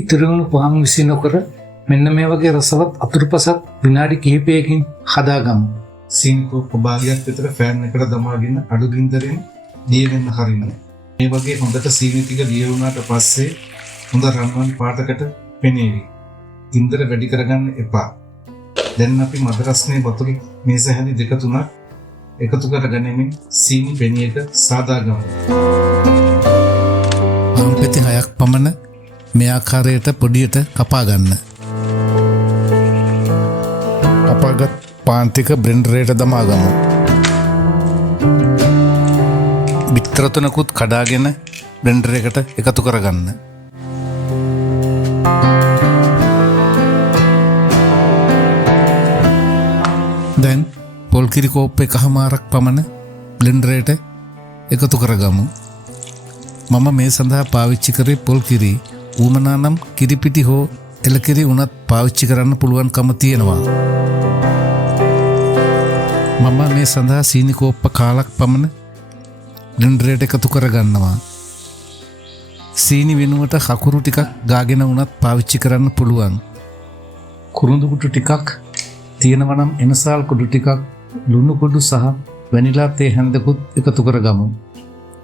ඉතිරුණු පහන් විසි නොකර මෙන්න මේ වගේ රසවත් අතුරුපසක් විනාඩි කිහිපයකින් හදාගමු. සීනි කෝප්ප භාගයක් විතර ෆෑන් එකට දමාගෙන අඩු ගින්දරෙන් දිය වෙන්න හරින්න. මේ වගේ හොඳට සීනි ටික දිය වුණාට පස්සේ හොඳ රන්වන් පාටකට පෙනේවි. ගින්දර වැඩි කරගන්න එපා. දැන් අපි මද රස්නේ බතුරු මේස හැඳි දෙක තුනක් එකතු කරගැනීමෙන් සීනි පෙනියක සාදාගමු. පෙති 6ක් පමණ මේ ආකාරයට පොඩියට කපා ගන්න. කපාගත් පාන් ටික බ්ලෙන්ඩරයට දමාගමු. බිත්තර තුනකුත් කඩාගෙන බ්ලෙන්ඩරයකට එකතු කරගන්න. දැන් පොල් කිරි කෝප්ප එකහමාරක් පමණ බ්ලෙන්ඩරයට එකතු කරගමු. මම මේ සඳහා පාවිච්චි කරේ පොල් කිරි. ඌමනා නම් කිරිපිටි හෝ එලකිරි උනත් පාවිච්චි කරන්න පුළුවන්කම තියෙනවා. මම මේ සඳහා සීනි කෝප්ප කාලක් පමණ බ්ලෙන්ඩරයට එකතු කරගන්නවා. සීනි වෙනුවට කකුරු ටිකක් ගාගෙන උනත් පාවිච්චි කරන්න පුළුවන්. කුරුඳු කුඩු ටිකක් තියෙනවා නම් එනසාල් කුඩු ටිකක්, ලුණු කුඩු සහ වැනිලා තේ හැන්දකුත් එකතු කරගමු.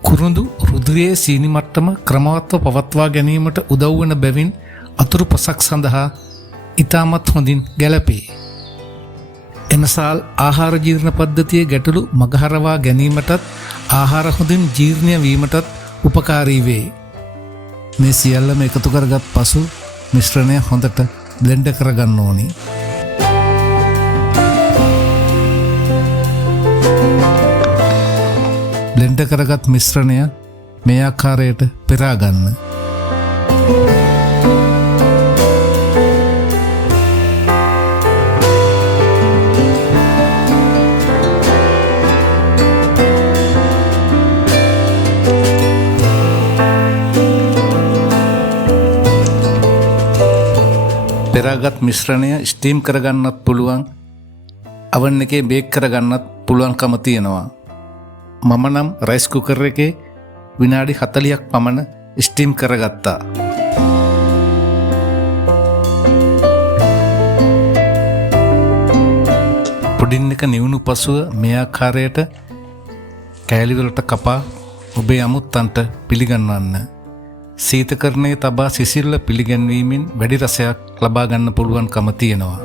කුරුඳු රුධිරයේ සීනි මට්ටම ක්‍රමවත්ව පවත්වා ගැනීමට උදව් වන බැවින් අතුරු පසක් සඳහා ඉතාමත් හොඳින් ගැලපේ. එනසාල් ආහාර ජීර්ණ පද්ධතියේ ගැටලු මගහරවා ගැනීමටත් ආහාර හොඳින් ජීර්ණය වීමටත් උපකාරී වේ. මේ සියල්ලම එකතු කරගත් පසු මිශ්‍රණය හොඳට බ්ලෙන්ඩ් කරගන්න ඕනි. බ්ලෙන්ඩ් කරගත් මිශ්‍රණය මේ ආකාරයට පෙරා ගන්න. පෙරාගත් මිශ්‍රණය ස්ටීම් කරගන්නත් පුළුවන්, අවන් එකේ බේක් කරගන්නත් පුළුවන්කම තියෙනවා. මම නම් රයිස් කුකර් එකේ විනාඩි 40ක් පමණ ස්ටීම් කරගත්තා. පුඩින් එක නිවුණු පසුව මේ ආකාරයට කෑලි වලට කපා ඔබේ අමුත්තන්ට පිළිගන්වන්න. සීතකරණයේ තබා සිසිල්ල පිළිගැන්වීමෙන් වැඩි රසයක් ලබා ගන්න පුළුවන්කම තියෙනවා.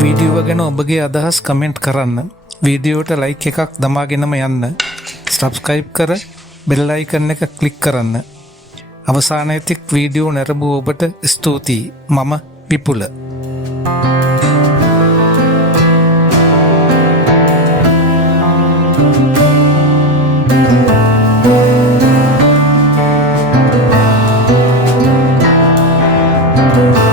වීඩියෝ ගැන ඔබගේ අදහස් කමෙන්ට් කරන්න. වීඩියෝට ලයික් එකක් දමාගෙනම යන්න. සබ්ස්ක්‍රයිබ් කර බෙල් අයිකන් එක ක්ලික් කරන්න. අවසානයේ තික් වීඩියෝ නැරඹුව ඔබට ස්තුතියි. මම විපුල. you.